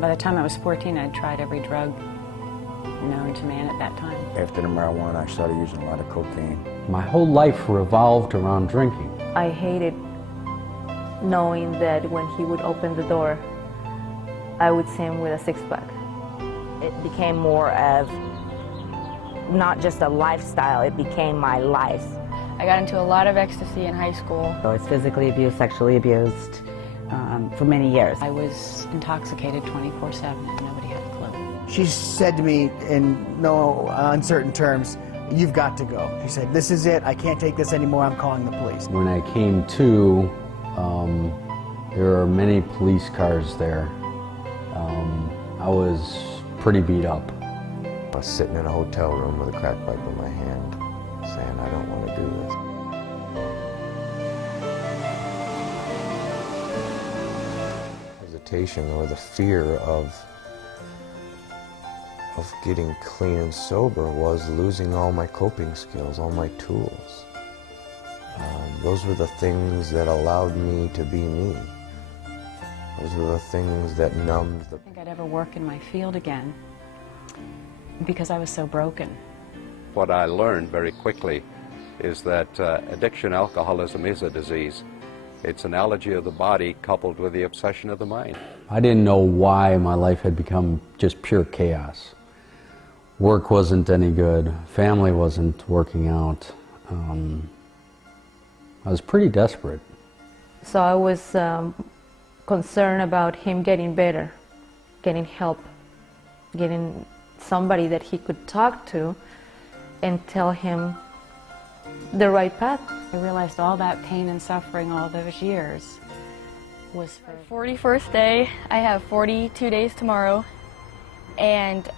By the time I was 14, I'd tried every drug known to man at that time. After the marijuana, I started using a lot of cocaine. My whole life revolved around drinking. I hated knowing that when he would open the door, I would see him with a six-pack. It became more of not just a lifestyle, it became my life. I got into a lot of ecstasy in high school. I was physically abused, sexually abused for many years. I was intoxicated 24/7 and nobody had a clue. She said to me in no uncertain terms, "You've got to go." She said, "This is it. I can't take this anymore. I'm calling the police." When I came to, there were many police cars there. I was pretty beat up. I was sitting in a hotel room with a crack pipe in my hand, saying, I don't want to do this. Hesitation or the fear of getting clean and sober was losing all my coping skills, all my tools. Those were the things that allowed me to be me. Those were the things that numbed the... I think I'd ever work in my field again because I was so broken. What I learned very quickly is that addiction, alcoholism is a disease. It's an allergy of the body coupled with the obsession of the mind. I didn't know why my life had become just pure chaos. Work wasn't any good. Family wasn't working out. I was pretty desperate. So I was concerned about him getting better, getting help, getting somebody that he could talk to and tell him the right path. I realized all that pain and suffering all those years was for... 41st day, I have 42 days tomorrow, and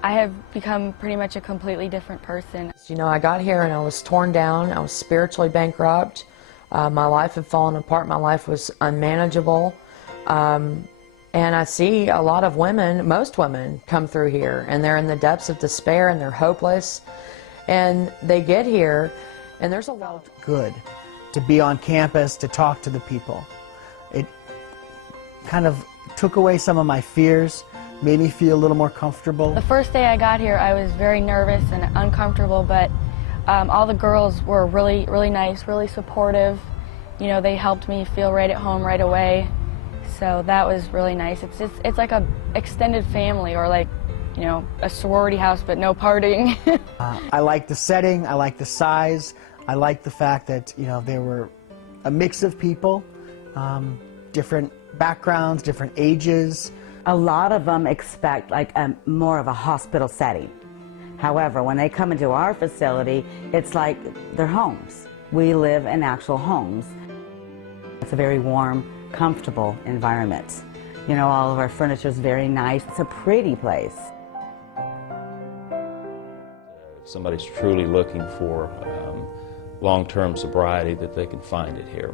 I have become pretty much a completely different person. You know, I got here and I was torn down, I was spiritually bankrupt, my life had fallen apart, my life was unmanageable, and I see a lot of women, most women, come through here and they're in the depths of despair and they're hopeless, and they get here and there's a lot of... Good to be on campus, to talk to the people. It kind of took away some of my fears, made me feel a little more comfortable. The first day I got here, I was very nervous and uncomfortable, but all the girls were really, really nice, really supportive. You know, they helped me feel right at home right away. So that was really nice. It's like a extended family, or like, you know, a sorority house, but no partying. I like the setting, I like the size, I like the fact that, you know, there were a mix of people, different backgrounds, different ages. A lot of them expect like more of a hospital setting. However, when they come into our facility, it's like their homes. We live in actual homes. It's a very warm, comfortable environment. You know, all of our furniture is very nice. It's a pretty place. If somebody's truly looking for long-term sobriety, that they can find it here.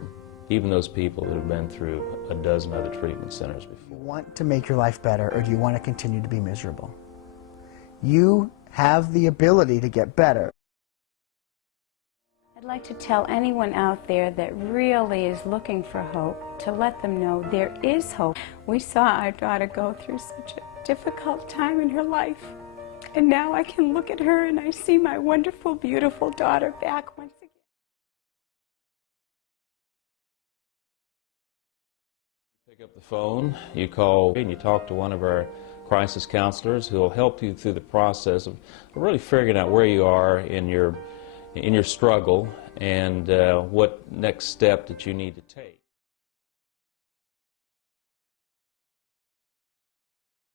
Even those people that have been through a dozen other treatment centers before. Do you want to make your life better, or do you want to continue to be miserable? You have the ability to get better. I'd like to tell anyone out there that really is looking for hope, to let them know there is hope. We saw our daughter go through such a difficult time in her life, and now I can look at her and I see my wonderful, beautiful daughter back once again. Pick up the phone, you call, and you talk to one of our crisis counselors who will help you through the process of really figuring out where you are in your struggle and what next step that you need to take.